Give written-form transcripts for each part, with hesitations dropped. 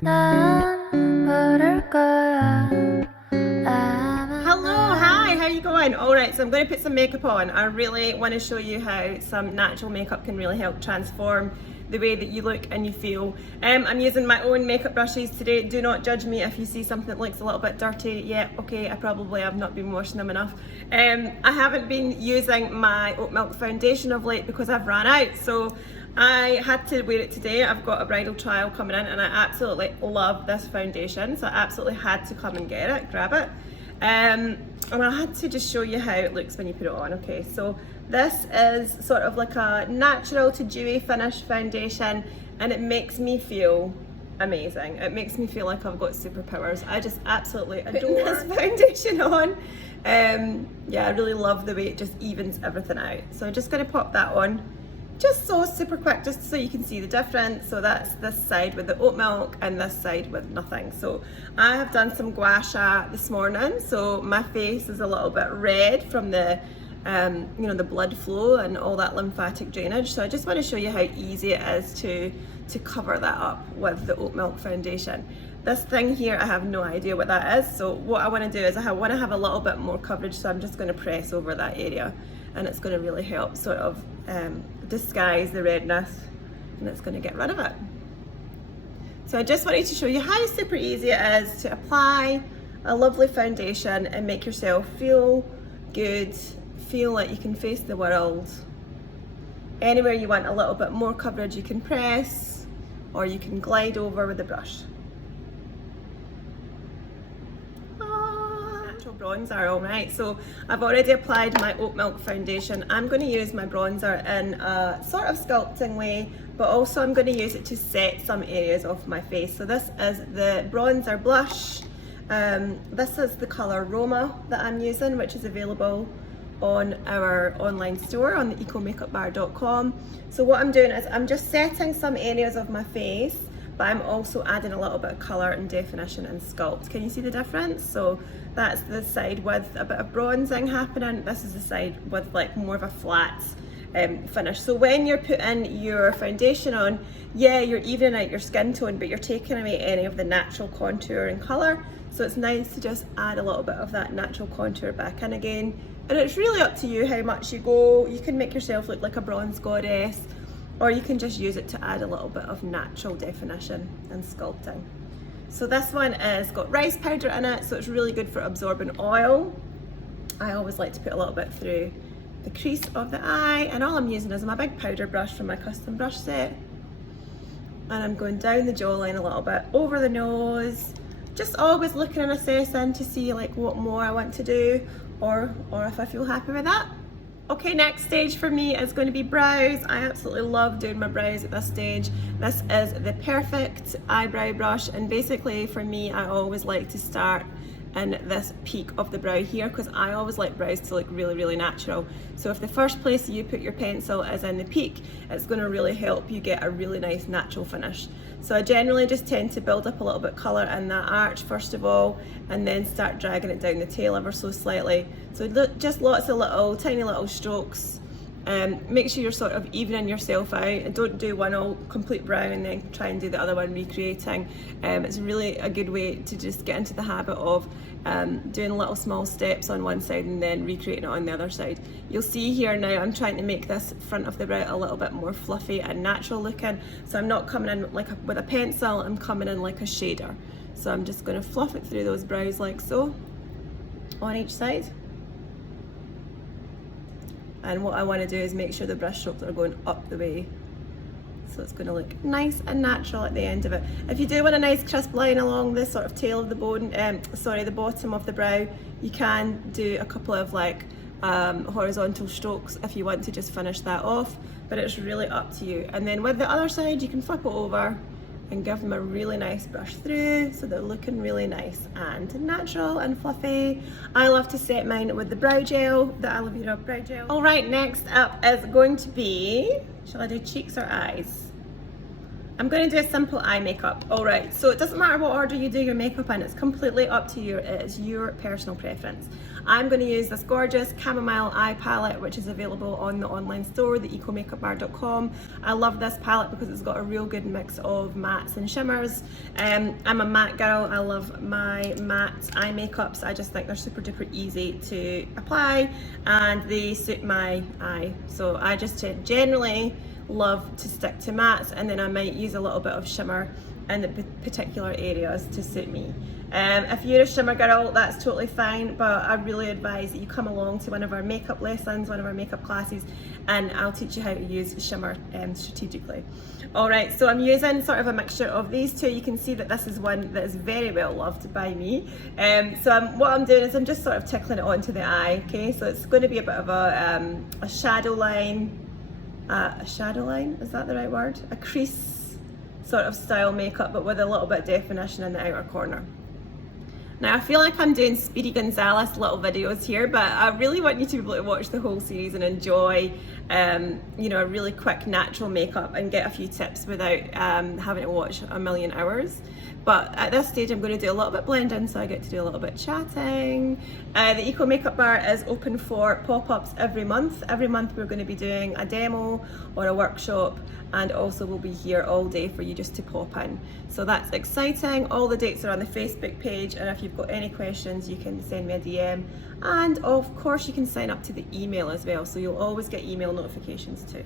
Hello, hi, how you going? Alright, so I'm going to put some makeup on. I really want to show you how some natural makeup can really help transform the way that you look and you feel. I'm using my own makeup brushes today. Do not judge me if you see something that looks a little bit dirty. Yeah, okay, I probably have not been washing them enough. I haven't been using my oat milk foundation of late because I've ran out, so I had to wear it today. I've got a bridal trial coming in and I absolutely love this foundation, so I absolutely had to come and get it, grab it. And I had to just show you how it looks when you put it on. Okay, so this is sort of like a natural to dewy finish foundation and it makes me feel amazing. It makes me feel like I've got superpowers. I just absolutely adore this foundation on. Yeah, I really love the way it just evens everything out. So I'm just going to pop that on. Just so super quick, just so you can see the difference. So that's this side with the oat milk and this side with nothing. So I have done some gua sha this morning, so my face is a little bit red from the you know, the blood flow and all that lymphatic drainage. So I just want to show you how easy it is to cover that up with the oat milk foundation. This thing here, I have no idea what that is. So what I want to do is I want to have a little bit more coverage, so I'm just going to press over that area and it's going to really help sort of disguise the redness and it's going to get rid of it. So I just wanted to show you how super easy it is to apply a lovely foundation and make yourself feel good, feel like you can face the world. Anywhere you want a little bit more coverage you can press or you can glide over with the brush. Bronzer, all right, so I've already applied my oat milk foundation. I'm going to use my bronzer in a sort of sculpting way, but also I'm going to use it to set some areas of my face. So this is the bronzer blush. This is the colour Roma that I'm using, which is available on our online store on the ecomakeupbar.com. So what I'm doing is I'm just setting some areas of my face, but I'm also adding a little bit of colour and definition and sculpt. Can you see the difference? So that's the side with a bit of bronzing happening. This is the side with like more of a flat finish. So when you're putting your foundation on, yeah, you're evening out your skin tone, but you're taking away any of the natural contour and colour. So it's nice to just add a little bit of that natural contour back in again. And it's really up to you how much you go. You can make yourself look like a bronze goddess, or you can just use it to add a little bit of natural definition and sculpting. So this one has got rice powder in it, so it's really good for absorbing oil. I always like to put a little bit through the crease of the eye, and all I'm using is my big powder brush from my custom brush set. And I'm going down the jawline a little bit, over the nose, just always looking and assessing to see like what more I want to do, or if I feel happy with that. Okay, next stage for me is going to be brows. I absolutely love doing my brows at this stage. This is the Perfect eyebrow brush, and basically for me I always like to start in this peak of the brow here because I always like brows to look really, really natural. So if the first place you put your pencil is in the peak, it's going to really help you get a really nice natural finish. So I generally just tend to build up a little bit colour in that arch first of all, and then start dragging it down the tail ever so slightly. So just lots of little, tiny little strokes. Make sure you're sort of evening yourself out and don't do one all complete brown and then try and do the other one recreating. It's really a good way to just get into the habit of doing little small steps on one side and then recreating it on the other side. You'll see here now I'm trying to make this front of the brow a little bit more fluffy and natural looking, so I'm not coming in like with a pencil, I'm coming in like a shader. So I'm just going to fluff it through those brows like so on each side. And what I want to do is make sure the brush strokes are going up the way, so it's going to look nice and natural at the end of it. If you do want a nice crisp line along the sort of tail of the bone, the bottom of the brow, you can do a couple of like horizontal strokes if you want to just finish that off, but it's really up to you. And then with the other side you can flip it over and give them a really nice brush through so they're looking really nice and natural and fluffy. I love to set mine with the brow gel, the aloe vera brow gel. Alright, next up is going to be, shall I do cheeks or eyes? I'm going to do a simple eye makeup. All right, so it doesn't matter what order you do your makeup in, it's completely up to you. It is your personal preference. I'm going to use this gorgeous chamomile eye palette, which is available on the online store, theecomakeupbar.com. I love this palette because it's got a real good mix of mattes and shimmers. I'm a matte girl. I love my matte eye makeups. I just think they're super duper easy to apply and they suit my eye. So I just generally love to stick to mattes, and then I might use a little bit of shimmer in the particular areas to suit me. If you're a shimmer girl, that's totally fine, but I really advise that you come along to one of our makeup lessons, one of our makeup classes, and I'll teach you how to use shimmer strategically. All right, so I'm using sort of a mixture of these two. You can see that this is one that is very well loved by me. What I'm doing is I'm just sort of tickling it onto the eye, okay? So it's going to be a bit of a shadow line, is that the right word? A crease sort of style makeup, but with a little bit of definition in the outer corner. Now I feel like I'm doing Speedy Gonzales little videos here, but I really want you to be able to watch the whole series and enjoy you know, a really quick natural makeup and get a few tips without having to watch a million hours. But at this stage I'm going to do a little bit blending, so I get to do a little bit chatting. The Eco Makeup Bar is open for pop-ups every month. Every month we're going to be doing a demo or a workshop, and also we'll be here all day for you just to pop in. So that's exciting. All the dates are on the Facebook page, and if you've got any questions you can send me a DM, and of course you can sign up to the email as well, so you'll always get email notifications too.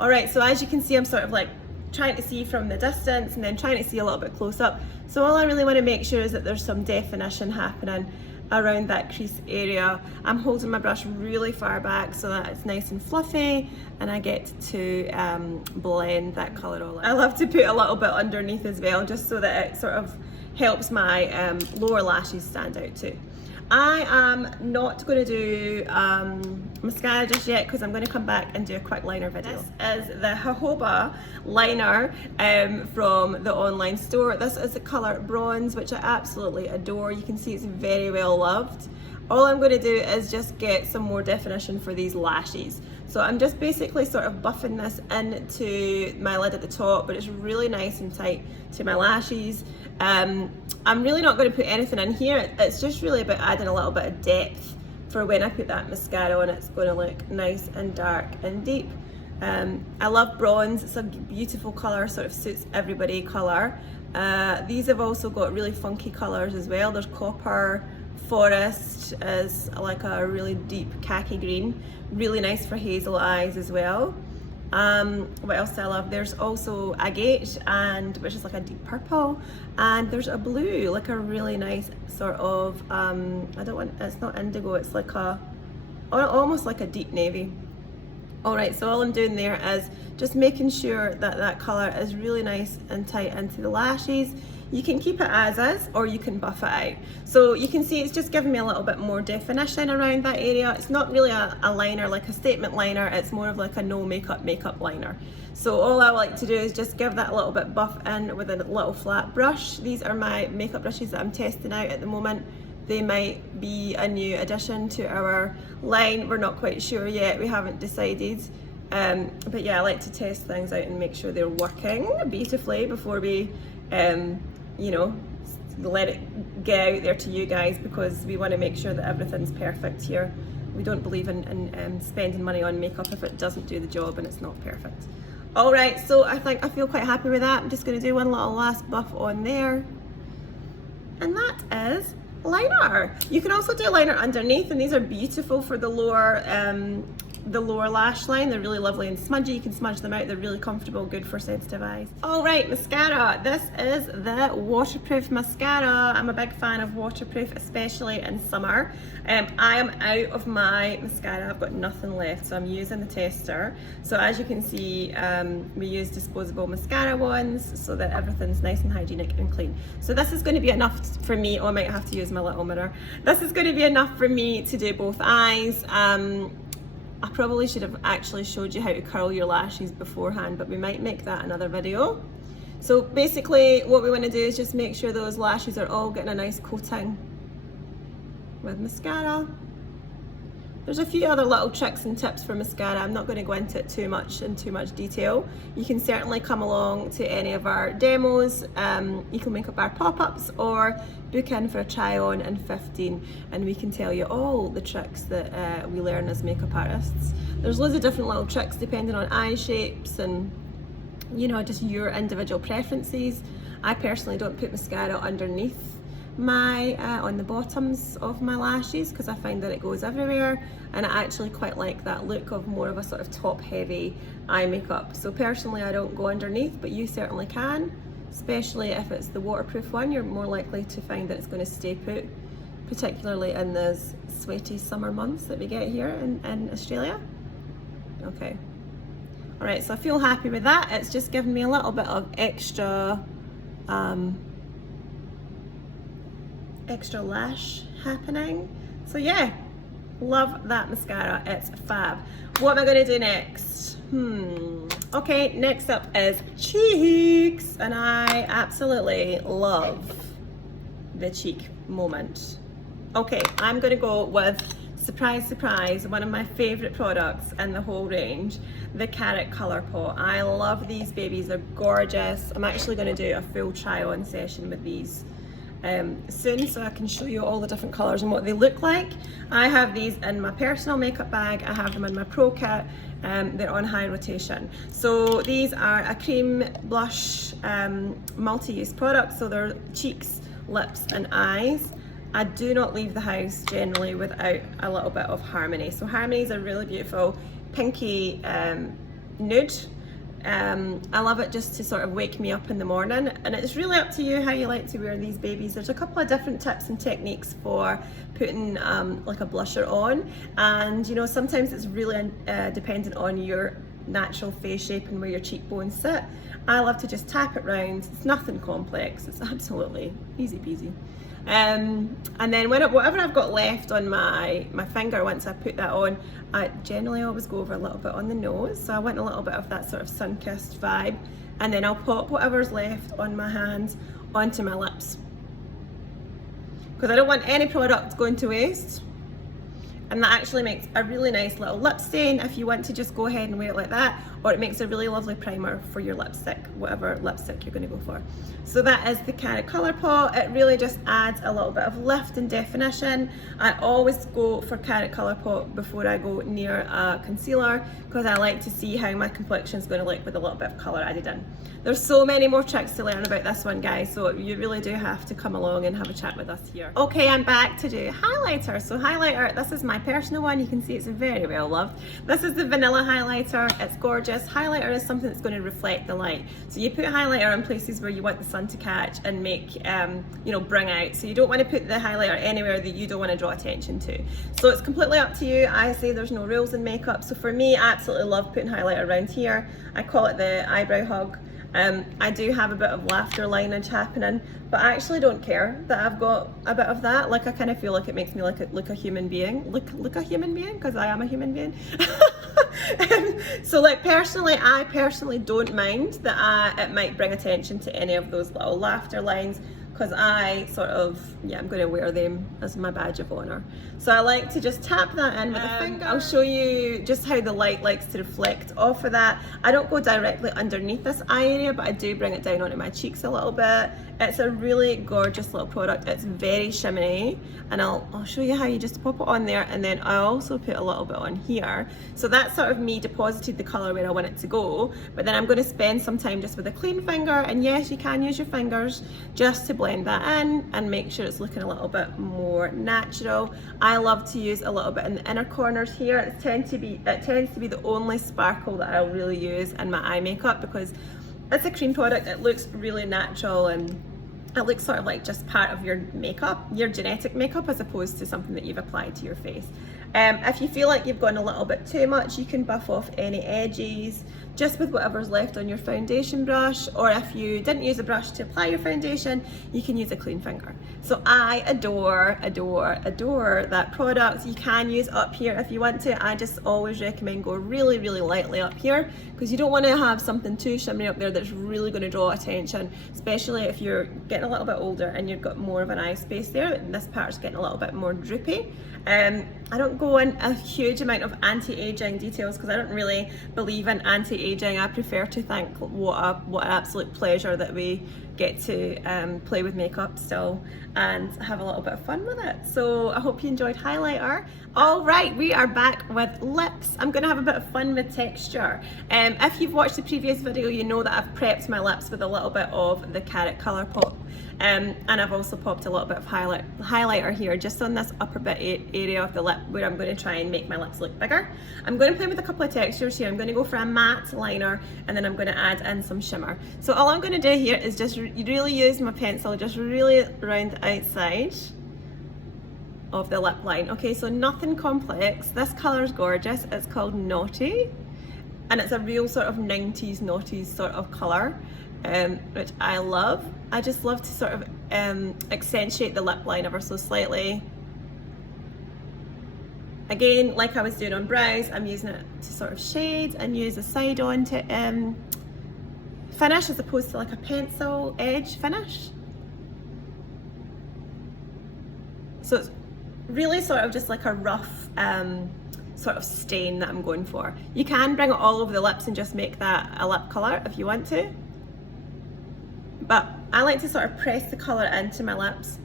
All right, so as you can see I'm sort of like trying to see from the distance and then trying to see a little bit close up. So all I really want to make sure is that there's some definition happening around that crease area. I'm holding my brush really far back so that it's nice and fluffy, and I get to blend that colour all in. I love to put a little bit underneath as well, just so that it sort of helps my lower lashes stand out too. I am not going to do mascara just yet because I'm going to come back and do a quick liner video. This is the jojoba liner from the online store. This is the colour Bronze, which I absolutely adore. You can see it's very well loved. All I'm going to do is just get some more definition for these lashes. So I'm just basically sort of buffing this into my lid at the top, but it's really nice and tight to my lashes. I'm really not going to put anything in here. It's just really about adding a little bit of depth for when I put that mascara on. It's going to look nice and dark and deep. I love Bronze. It's a beautiful colour, sort of suits everybody colour. These have also got really funky colours as well. There's Copper, Forest is like a really deep khaki green, really nice for hazel eyes as well. What else do I love? There's also Agate, and which is like a deep purple, and there's a blue, like a really nice sort of it's not indigo, it's like almost like a deep navy. All right, so all I'm doing there is just making sure that that color is really nice and tight into the lashes. You can keep it as is, or you can buff it out. So you can see it's just giving me a little bit more definition around that area. It's not really a liner, like a statement liner, it's more of like a no makeup liner. So all I like to do is just give that a little bit buff in with a little flat brush. These are my makeup brushes that I'm testing out at the moment. They might be a new addition to our line. We're not quite sure yet, we haven't decided. But yeah, I like to test things out and make sure they're working beautifully before we you know, let it get out there to you guys, because we want to make sure that everything's perfect here. We don't believe in spending money on makeup if it doesn't do the job and it's not perfect. All right, so I think I feel quite happy with that. I'm just going to do one little last buff on there, and that is liner. You can also do liner underneath, and these are beautiful for the lower lash line. They're really lovely and smudgy. You can smudge them out. They're really comfortable, good for sensitive eyes. All right, mascara. This is the waterproof mascara. I'm a big fan of waterproof, especially in summer. I am out of my mascara. I've got nothing left, so I'm using the tester. So as you can see, we use disposable mascara ones so that everything's nice and hygienic and clean. So this is going to be enough for me. Oh, I might have to use my little mirror. This is going to be enough for me to do both eyes. I probably should have actually showed you how to curl your lashes beforehand, but we might make that another video. So basically what we want to do is just make sure those lashes are all getting a nice coating with mascara. There's a few other little tricks and tips for mascara. I'm not going to go into it too much detail. You can certainly come along to any of our demos. You can make up our pop-ups or book in for a try on in 15 and we can tell you all the tricks that we learn as makeup artists. There's loads of different little tricks depending on eye shapes and, you know, just your individual preferences. I personally don't put mascara underneath my on the bottoms of my lashes because I find that it goes everywhere, and I actually quite like that look of more of a sort of top heavy eye makeup. So personally I don't go underneath, but you certainly can, especially if it's the waterproof one. You're more likely to find that it's going to stay put, particularly in those sweaty summer months that we get here in Australia. Okay, all right, so I feel happy with that. It's just given me a little bit of extra lash happening. So yeah, love that mascara, it's fab. What am I going to do next? Okay, next up is cheeks, and I absolutely love the cheek moment. Okay, I'm going to go with, surprise surprise, one of my favorite products in the whole range, the Carrot Colour Pot. I love these babies, they're gorgeous. I'm actually going to do a full try on session with these soon, so I can show you all the different colours and what they look like. I have these in my personal makeup bag, I have them in my pro kit. They're on high rotation. So these are a cream blush multi-use product, so they're cheeks, lips and eyes. I do not leave the house generally without a little bit of Harmony. So Harmony is a really beautiful pinky nude. I love it just to sort of wake me up in the morning, and it's really up to you how you like to wear these babies. There's a couple of different tips and techniques for putting like a blusher on, and you know, sometimes it's really dependent on your natural face shape and where your cheekbones sit. I love to just tap it round. It's nothing complex, it's absolutely easy peasy. And then whatever I've got left on my finger, once I put that on, I generally always go over a little bit on the nose, so I want a little bit of that sort of sun-kissed vibe, and then I'll pop whatever's left on my hands onto my lips, because I don't want any product going to waste. And that actually makes a really nice little lip stain if you want to just go ahead and wear it like that, or it makes a really lovely primer for your lipstick, whatever lipstick you're going to go for. So that is the Carrot Colour Pot. It really just adds a little bit of lift and definition. I always go for Carrot Colour Pot before I go near a concealer, because I like to see how my complexion is going to look with a little bit of colour added in. There's so many more tricks to learn about this one, guys, so you really do have to come along and have a chat with us here. Okay, I'm back to do highlighter. So highlighter, this is my personal one. You can see it's very well loved. This is the vanilla highlighter. It's gorgeous. Highlighter is something that's going to reflect the light. So you put highlighter in places where you want the sun to catch and make, you know, bring out. So you don't want to put the highlighter anywhere that you don't want to draw attention to. So it's completely up to you. I say there's no rules in makeup. So for me, I absolutely love putting highlighter around here. I call it the eyebrow hug. I do have a bit of laughter lineage happening, but I actually don't care that I've got a bit of that. Like, I kind of feel like it makes me look a human being. Look a human being, because I am a human being. So like I personally don't mind that it might bring attention to any of those little laughter lines, because I sort of, yeah, I'm going to wear them as my badge of honour. So I like to just tap that in with a finger. I'll show you just how the light likes to reflect off of that. I don't go directly underneath this eye area, but I do bring it down onto my cheeks a little bit. It's a really gorgeous little product. It's very shimmery, and I'll show you how you just pop it on there, and then I also put a little bit on here. So that's sort of me deposited the colour where I want it to go, but then I'm going to spend some time just with a clean finger, and yes, you can use your fingers just to blend that in and make sure it's looking a little bit more natural. I love to use a little bit in the inner corners here. It tends to be the only sparkle that I'll really use in my eye makeup, because it's a cream product. It looks really natural, and it looks sort of like just part of your makeup, your genetic makeup, as opposed to something that you've applied to your face. If you feel like you've gone a little bit too much, you can buff off any edges just with whatever's left on your foundation brush, or if you didn't use a brush to apply your foundation, you can use a clean finger. So I adore that product. You can use up here if you want to. I just always recommend go really lightly up here, because you don't want to have something too shimmery up there that's really going to draw attention, especially if you're getting a little bit older and you've got more of an eye space there, and this part's getting a little bit more droopy. I don't go go in a huge amount of anti-aging details because I don't really believe in anti-aging. I prefer to think what an absolute pleasure that we get to play with makeup still and have a little bit of fun with it. So I hope you enjoyed highlighter. All right, we are back with lips. I'm gonna have a bit of fun with texture. If you've watched the previous video, you know that I've prepped my lips with a little bit of the Carrot Colour Pop. And I've also popped a little bit of highlighter here just on this upper bit area of the lip where I'm going to try and make my lips look bigger. I'm going to play with a couple of textures here. I'm going to go for a matte liner and then I'm going to add in some shimmer. So all I'm going to do here is just really use my pencil just really around the outside of the lip line. Okay, so nothing complex. This colour is gorgeous. It's called Naughty and it's a real sort of 90s noughties sort of colour. Which I love. I just love to sort of accentuate the lip line ever so slightly. Again, like I was doing on brows, I'm using it to sort of shade and use a side on to finish as opposed to like a pencil edge finish. So it's really sort of just like a rough sort of stain that I'm going for. You can bring it all over the lips and just make that a lip colour if you want to. But I like to sort of press the colour into my lips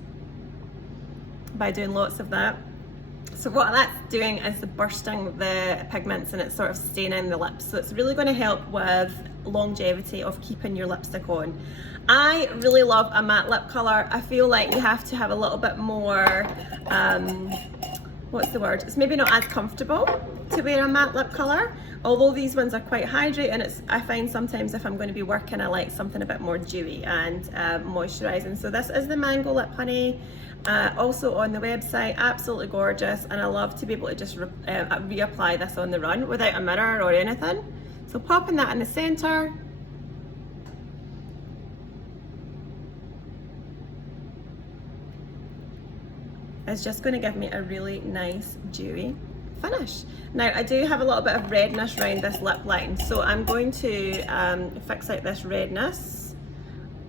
by doing lots of that. So what that's doing is bursting the pigments and it's sort of staining the lips. So it's really going to help with longevity of keeping your lipstick on. I really love a matte lip colour. I feel like you have to have a little bit more, what's the word? It's maybe not as comfortable to wear a matte lip colour. Although these ones are quite hydrating, and I find sometimes if I'm going to be working, I like something a bit more dewy and moisturising. So this is the Mango Lip Honey, also on the website, absolutely gorgeous, and I love to be able to just reapply this on the run without a mirror or anything. So popping that in the centre. It's just going to give me a really nice dewy finish. Now I do have a little bit of redness around this lip line, so I'm going to fix out this redness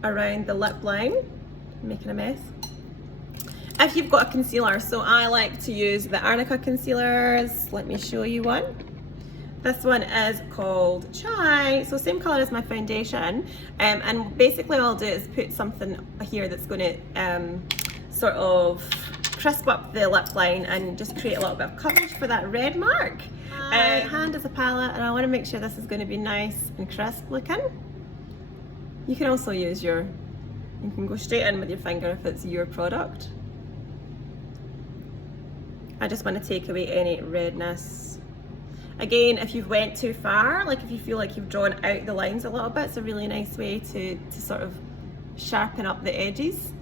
around the lip line, making a mess. If you've got a concealer, so I like to use the Arnica concealers. Let me show you one. This one is called Chai, so same colour as my foundation, and basically all I'll do is put something here that's going to sort of crisp up the lip line and just create a little bit of coverage for that red mark. Hand is a palette and I want to make sure this is going to be nice and crisp looking. You can also use you can go straight in with your finger if it's your product. I just want to take away any redness. Again, if you've went too far, like if you feel like you've drawn out the lines a little bit, it's a really nice way to sort of sharpen up the edges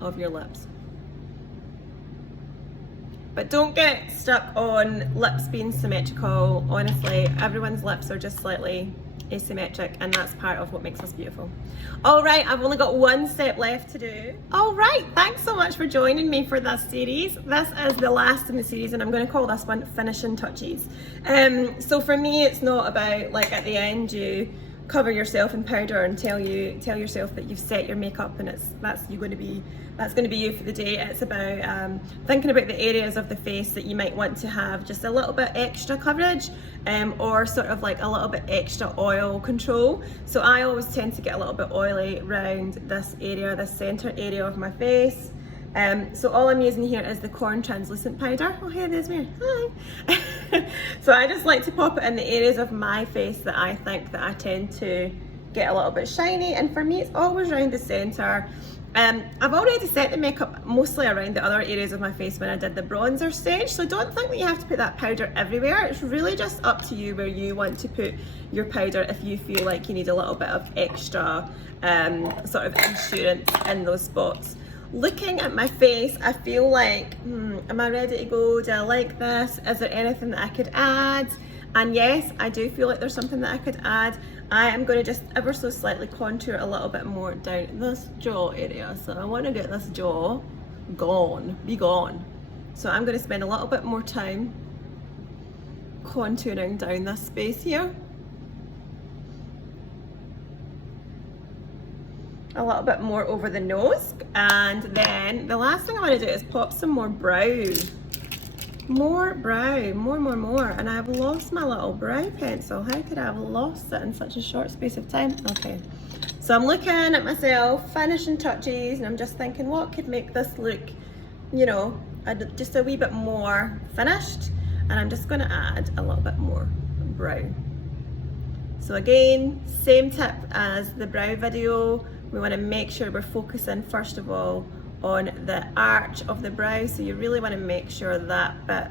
of your lips. But don't get stuck on lips being symmetrical. Honestly, everyone's lips are just slightly asymmetric and that's part of what makes us beautiful. All right, I've only got one step left to do. All right, thanks so much for joining me for this series. This is the last in the series and I'm going to call this one Finishing Touches. So for me, it's not about like at the end you cover yourself in powder and tell yourself that you've set your makeup and that's going to be you for the day. It's about thinking about the areas of the face that you might want to have just a little bit extra coverage or sort of like a little bit extra oil control. So I always tend to get a little bit oily around this area, this center area of my face. So all I'm using here is the Corn Translucent Powder. Oh, hey, there's me. Hi. So I just like to pop it in the areas of my face that I think that I tend to get a little bit shiny, and for me it's always around the center. I've already set the makeup mostly around the other areas of my face when I did the bronzer stage, so don't think that you have to put that powder everywhere. It's really just up to you where you want to put your powder if you feel like you need a little bit of extra sort of insurance in those spots. Looking at my face, I feel like, am I ready to go? Do I like this? Is there anything that I could add? And yes, I do feel like there's something that I could add. I am going to just ever so slightly contour a little bit more down this jaw area. So I want to get this jaw be gone. So I'm going to spend a little bit more time contouring down this space here. A little bit more over the nose, and then the last thing I want to do is pop some more brow more brow, more, and I've lost my little brow pencil. How could I have lost it in such a short space of time? Okay, so I'm looking at myself, finishing touches, and I'm just thinking what could make this look, you know, just a wee bit more finished, and I'm just going to add a little bit more brow. So again, same tip as the brow video, we want to make sure we're focusing first of all on the arch of the brow, so you really want to make sure that bit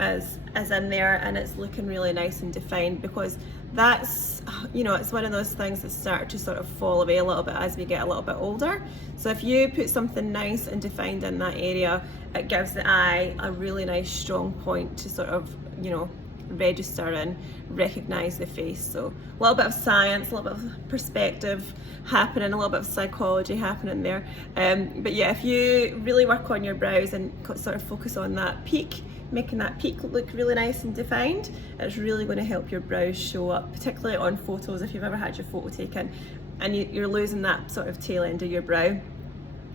is in there and it's looking really nice and defined, because that's, you know, it's one of those things that start to sort of fall away a little bit as we get a little bit older. So if you put something nice and defined in that area, it gives the eye a really nice strong point to sort of, you know, register and recognize the face. So a little bit of science, a little bit of perspective happening, a little bit of psychology happening there. But yeah, if you really work on your brows and sort of focus on that peak, making that peak look really nice and defined, it's really going to help your brows show up, particularly on photos. If you've ever had your photo taken and you're losing that sort of tail end of your brow,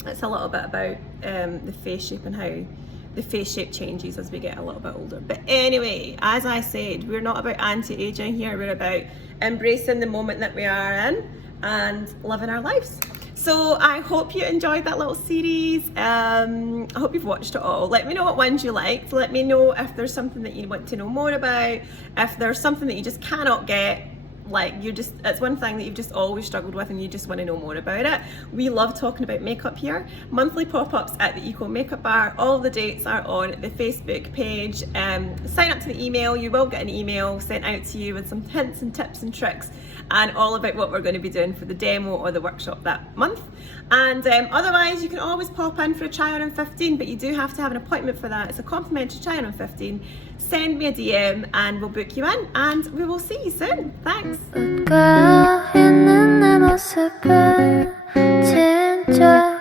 it's a little bit about the face shape and how the face shape changes as we get a little bit older. But anyway, as I said, we're not about anti-aging here, we're about embracing the moment that we are in and living our lives. So I hope you enjoyed that little series. I hope you've watched it all. Let me know what ones you liked. Let me know if there's something that you want to know more about, if there's something that you just cannot get, like it's one thing that you've just always struggled with and you just want to know more about it. We love talking about makeup here. Monthly pop-ups at the Eco Makeup Bar. All the dates are on the Facebook page. Sign up to the email. You will get an email sent out to you with some hints and tips and tricks and all about what we're going to be doing for the demo or the workshop that month. And otherwise, you can always pop in for a try on in 15, but you do have to have an appointment for that. It's a complimentary try on in 15. Send me a DM and we'll book you in, and we will see you soon. Thanks. 웃고 있는 내 모습은 진짜